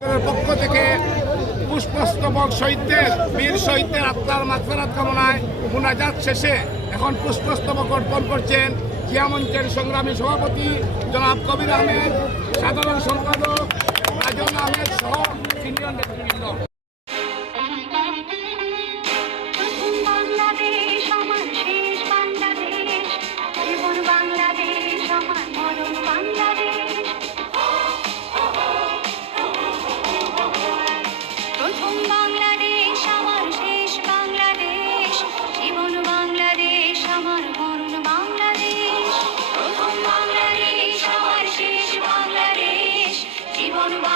পক্ষ থেকে পুষ্পস্তবক শহীদদের বীর শহীদদের আত্মার মাত্রারাত কামনায় মোনাজাত শেষে এখন পুষ্পস্তবক অর্পণ করছেন জিয়া মঞ্চের সংগ্রামী সভাপতি জনাব কবির আহমেদ, সাধারণ সম্পাদক রাজন আহমেদ সহ সিনিয়র নেতৃবৃন্দ। বাংলাদেশ বাংলাদেশ।